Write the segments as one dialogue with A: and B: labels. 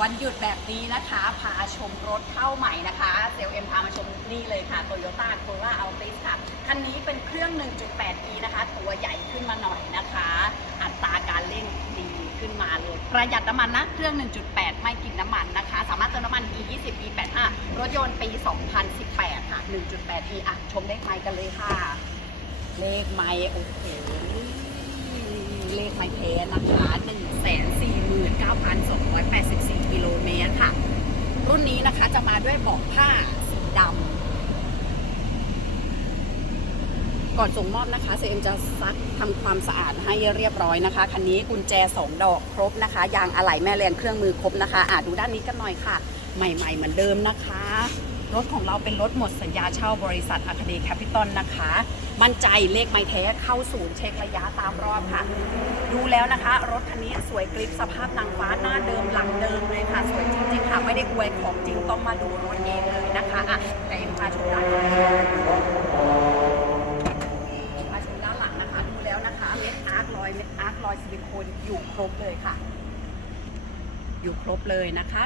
A: วันหยุดแบบนี้นะคะ พาชมรถเข้าใหม่นะคะ เซลเอ็มพามาชมนี่เลยค่ะ Toyota Corolla Altis ค่ะ คันนี้เป็นเครื่อง 1.8 e นะคะ ตัวใหญ่ขึ้นมาหน่อยนะคะ อัตราการเร่งดีขึ้นมาเลย ประหยัดน้ำมันนะ เครื่อง 1.8 ไม่กินน้ำมันนะคะ สามารถเติมน้ำมัน E20 E85 รถยนต์ปี 2018 ค่ะ 1.8 e อะ ชมเลขไมค์กันเลยค่ะ เลขไมค์โอ้โหเลขไมค์เทสนะคะ 9,284 กิโลเมตรค่ะ รุ่นนี้นะคะจะมาด้วยเบอกผ้าสีดำก่อนส่งมอบนะคะ CM จะซักทำความสะอาดให้เรียบร้อยนะคะ คันนี้กุญแจ 2 ดอกครบนะคะ ยางอะไหล่แม่แรงเครื่องมือครบนะคะอะดูด้านนี้กันหน่อยค่ะ ใหม่ ๆ เหมือนเดิมนะคะ รถของเราเป็นรถหมดสัญญาเช่าบริษัทอาคาเดแคปิตอลนะคะ มั่นใจเลขไม่แท้เข้าศูนย์เช็คระยะตามรอบค่ะ ดูแล้วนะคะ รถคันนี้สวยกริปสภาพนางฟ้าหน้าเดิมหลังเดิมเลยค่ะ สวยจริง ๆ ค่ะ ไม่ได้อวยของจริงต้องมาดูรถเองเลยนะคะอะแต่เอ็มพาชมด้านหลังพาชมด้านหลังนะคะ ดูแล้วนะคะเม็ดอาร์คลอยเม็ดอาร์คลอยซิลิโคนอยู่ครบเลยค่ะ อยู่ครบเลยนะคะ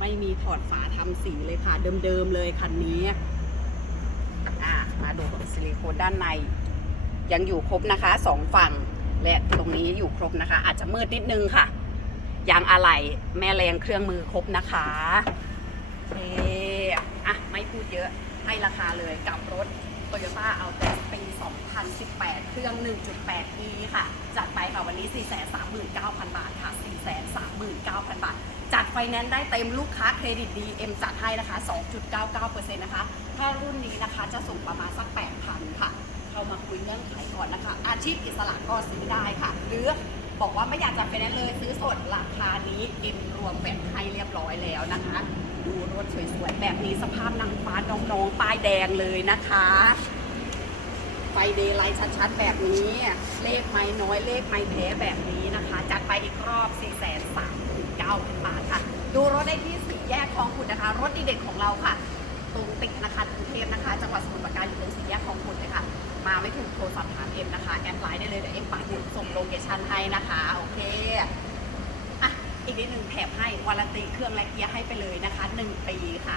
A: ไม่มีถอดฝาทำสีเลยค่ะ เดิมๆเลยคันนี้ ดูซิลิโคนด้านใน ยังอยู่ครบนะคะสองฝั่ง และตรงนี้อยู่ครบนะคะ อาจจะมืดนิดนึงค่ะยางอะไหล่แม่แรงเครื่องมือครบนะคะโอเคอะไม่พูดเยอะให้ราคาเลยกับรถ Toyota a l t e s ปี 2018 เครื่อง 1.8 e ค่ะ จัดไปค่ะวันนี้ 439,000 บาทค่ะ 439,000 บาทจัด ไฟแนนซ์ได้เต็มลูกค้าเครดิตดีเอ็มจัดให้นะคะ 2.99%นะคะ ถ้ารุ่นนี้นะคะจะส่งประมาณสัก 8,000 ค่ะ เข้ามาคุยเรื่องขายก่อนนะคะ อาชีพอิสระก็ซื้อได้ค่ะ หรือบอกว่าไม่อยากจัดไฟแนนซ์เลยซื้อสดราคานี้เอ็มรวมแบบให้เรียบร้อยแล้วนะคะ ดูรถสวยๆ แบบนี้สภาพนางฟ้าน้องๆป้ายแดงเลยนะคะไฟเดย์ไลท์ชัดๆ แบบนี้ เลขไม้น้อยเลขไม้แท้แบบนี้นะคะ จัดไปอีกรอบ4 3 9 0 0 0 บาทค่ะ ดูรถได้ที่สี่แยกคลองขุดนะคะ รถดีเด็ดของเราค่ะ ตรงติดธนาคารกรุงเทพนะคะ จังหวัดสมุทรปราการอยู่ตรงสี่แยกคลองขุดเลยค่ะ มาไม่ถูกโทรสอบถามเอ็มนะคะ แอดไลน์ได้เลย เดี๋ยวเอ็มปักหมุดส่งโลเคชั่นให้นะคะ โอเคอะอีกนิดหนึ่งแถมให้วารันตีเครื่องและเกียร์ให้ไปเลยนะคะ 1 ปีค่ะ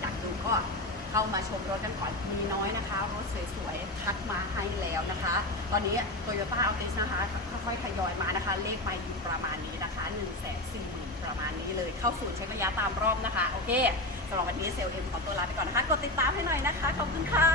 A: อยากดูก็เข้ามาชมรถกันก่อน มีน้อยนะคะ รถสวยๆ คัดมาให้แล้วนะคะ ตอนนี้ Toyota a l t i s นะคะ ค่อยๆทยอยมานะคะ เลขไปอยู่ประมาณนี้นะคะ1 4 0 0 0 0ประมาณ นี้เลยเข้าสู่เช็คระยะตามรอบนะคะ โอเคสำหรับวันนี้เซลล์เอ็มขอตัวลาไปก่อนนะคะ กดติดตามให้หน่อยนะคะ ขอบคุณค่ะ